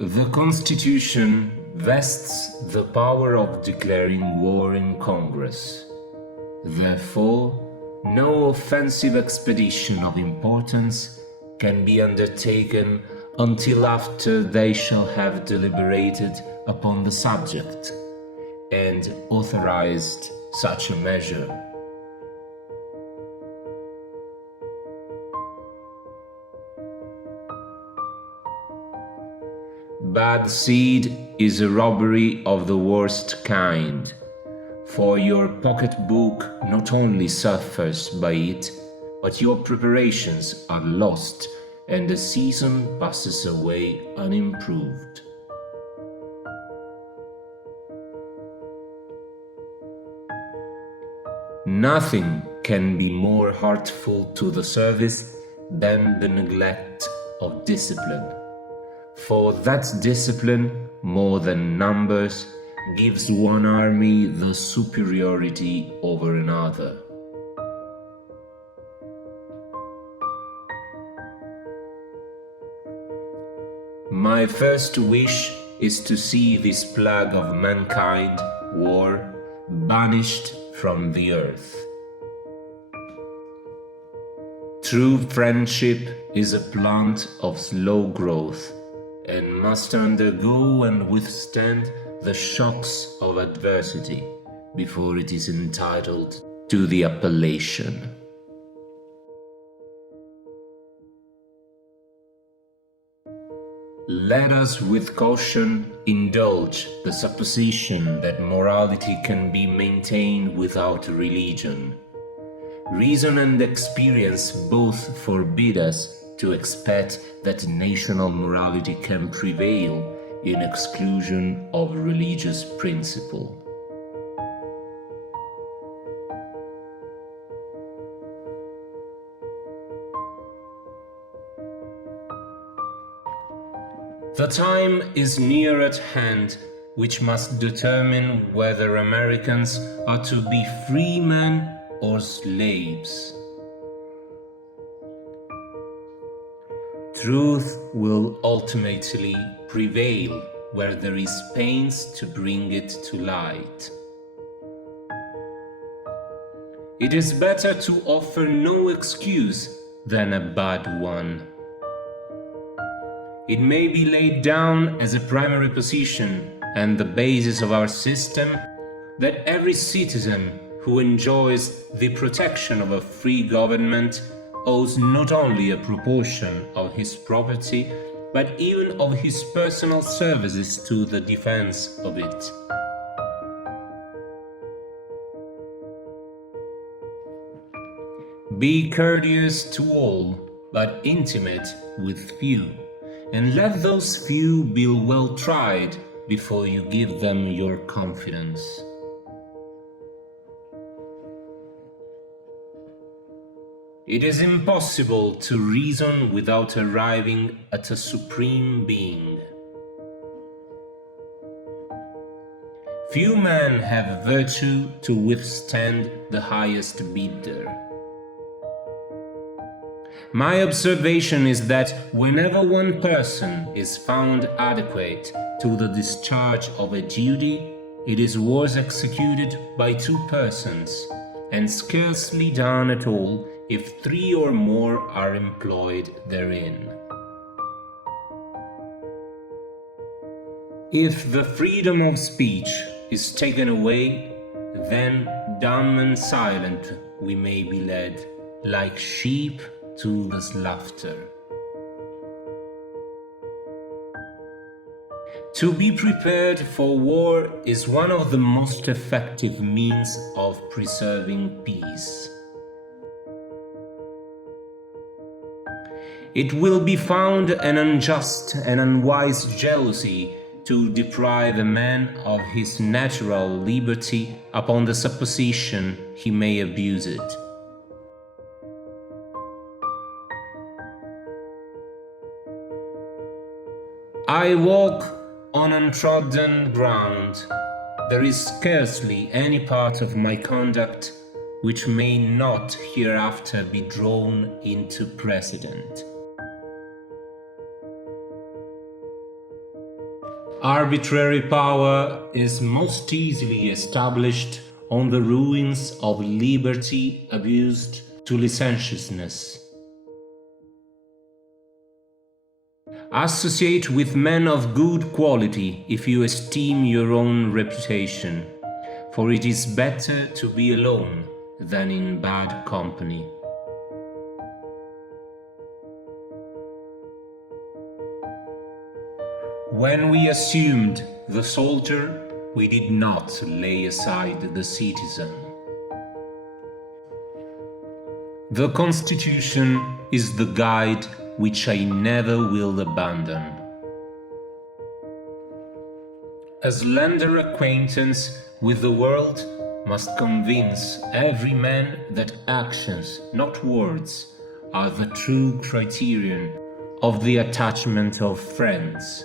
The Constitution vests the power of declaring war in Congress. Therefore, no offensive expedition of importance can be undertaken until after they shall have deliberated upon the subject and authorized such a measure. Bad seed is a robbery of the worst kind, for your pocketbook not only suffers by it, but your preparations are lost and the season passes away unimproved. Nothing can be more hurtful to the service than the neglect of discipline. For that discipline, more than numbers, gives one army the superiority over another. My first wish is to see this plague of mankind, war, banished from the earth. True friendship is a plant of slow growth and must undergo and withstand the shocks of adversity before it is entitled to the appellation. Let us with caution indulge the supposition that morality can be maintained without religion. Reason and experience both forbid us to expect that national morality can prevail in exclusion of religious principle. The time is near at hand which must determine whether Americans are to be free men or slaves. Truth will ultimately prevail where there is pains to bring it to light. It is better to offer no excuse than a bad one. It may be laid down as a primary position and the basis of our system that every citizen who enjoys the protection of a free government owes not only a proportion of his property, but even of his personal services to the defense of it. Be courteous to all, but intimate with few, and let those few be well tried before you give them your confidence. It is impossible to reason without arriving at a supreme being. Few men have virtue to withstand the highest bidder. My observation is that whenever one person is found adequate to the discharge of a duty, it is worse executed by two persons, and scarcely done at all if three or more are employed therein. If the freedom of speech is taken away, then dumb and silent we may be led, like sheep to the slaughter. To be prepared for war is one of the most effective means of preserving peace. It will be found an unjust and unwise jealousy to deprive a man of his natural liberty upon the supposition he may abuse it. I walk on untrodden ground. There is scarcely any part of my conduct which may not hereafter be drawn into precedent. Arbitrary power is most easily established on the ruins of liberty abused to licentiousness. Associate with men of good quality if you esteem your own reputation, for it is better to be alone than in bad company. When we assumed the soldier, we did not lay aside the citizen. The Constitution is the guide which I never will abandon. A slender acquaintance with the world must convince every man that actions, not words, are the true criterion of the attachment of friends.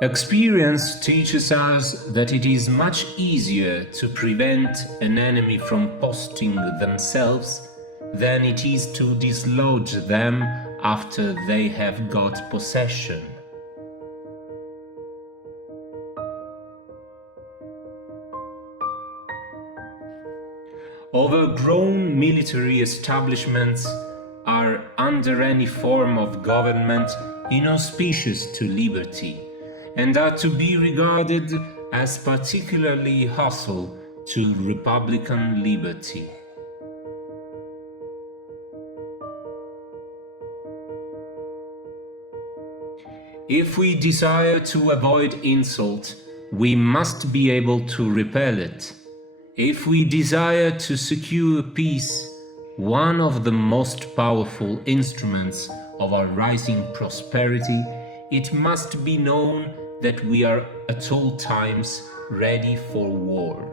Experience teaches us that it is much easier to prevent an enemy from posting themselves than it is to dislodge them after they have got possession. Overgrown military establishments are, under any form of government, inauspicious to liberty, and are to be regarded as particularly hostile to republican liberty. If we desire to avoid insult, we must be able to repel it. If we desire to secure peace, one of the most powerful instruments of our rising prosperity, it must be known that we are at all times ready for war.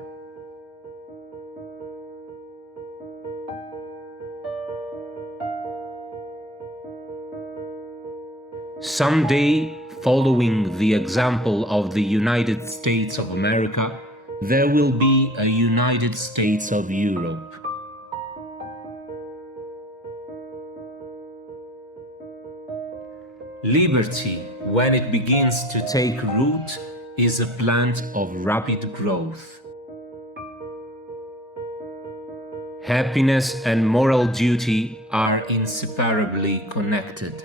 Someday, following the example of the United States of America, there will be a United States of Europe. Liberty, when it begins to take root, is a plant of rapid growth. Happiness and moral duty are inseparably connected.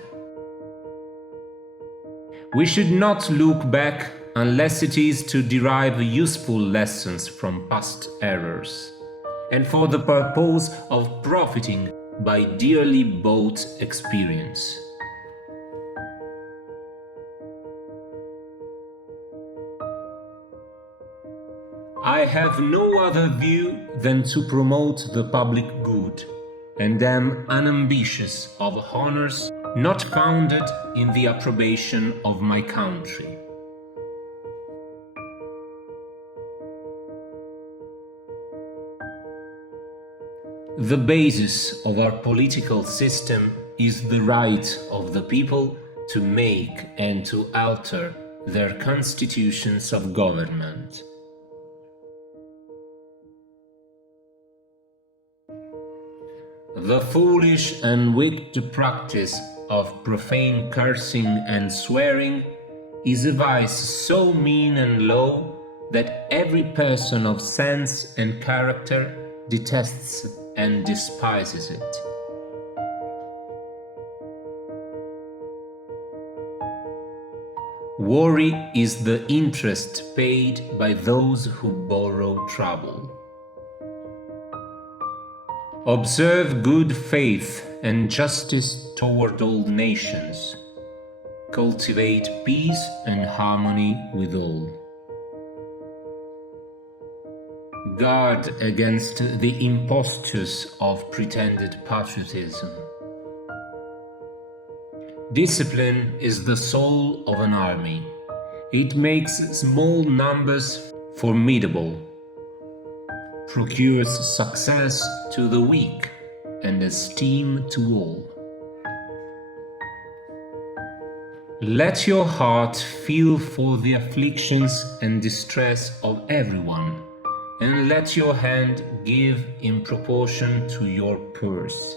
We should not look back unless it is to derive useful lessons from past errors, and for the purpose of profiting by dearly bought experience. I have no other view than to promote the public good, and am unambitious of honors not founded in the approbation of my country. The basis of our political system is the right of the people to make and to alter their constitutions of government. The foolish and wicked practice of profane cursing and swearing is a vice so mean and low that every person of sense and character detests and despises it. Worry is the interest paid by those who borrow trouble. Observe good faith and justice toward all nations. Cultivate peace and harmony with all. Guard against the impostures of pretended patriotism. Discipline is the soul of an army. It makes small numbers formidable, procures success to the weak and esteem to all. Let your heart feel for the afflictions and distress of everyone, and let your hand give in proportion to your purse.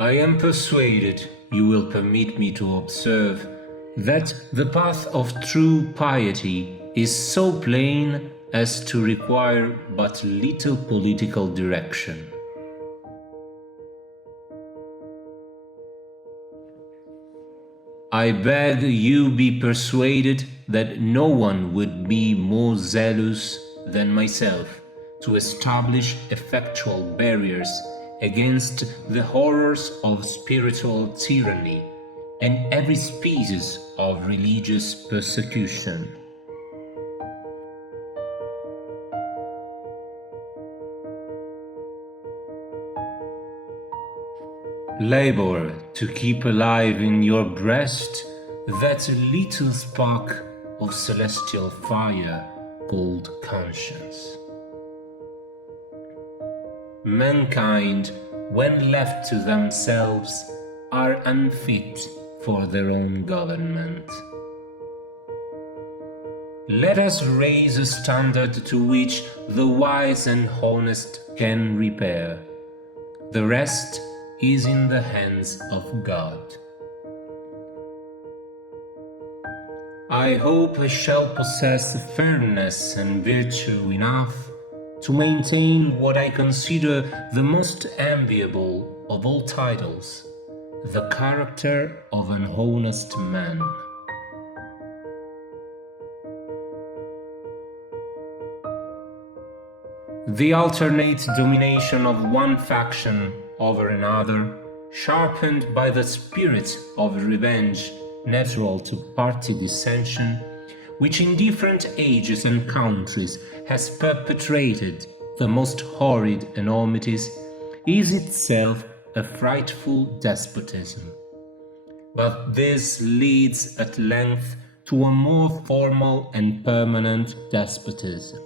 I am persuaded you will permit me to observe that the path of true piety is so plain as to require but little political direction. I beg you be persuaded that no one would be more zealous than myself to establish effectual barriers against the horrors of spiritual tyranny and every species of religious persecution. Labor to keep alive in your breast that little spark of celestial fire called conscience. Mankind, when left to themselves, are unfit for their own government. Let us raise a standard to which the wise and honest can repair. The rest is in the hands of God. I hope I shall possess firmness and virtue enough to maintain what I consider the most enviable of all titles, the character of an honest man. The alternate domination of one faction over another, sharpened by the spirit of revenge natural to party dissension, which in different ages and countries has perpetrated the most horrid enormities, is itself a frightful despotism. But this leads at length to a more formal and permanent despotism.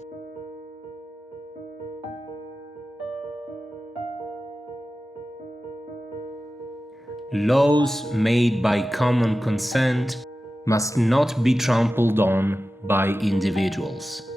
Laws made by common consent must not be trampled on by individuals.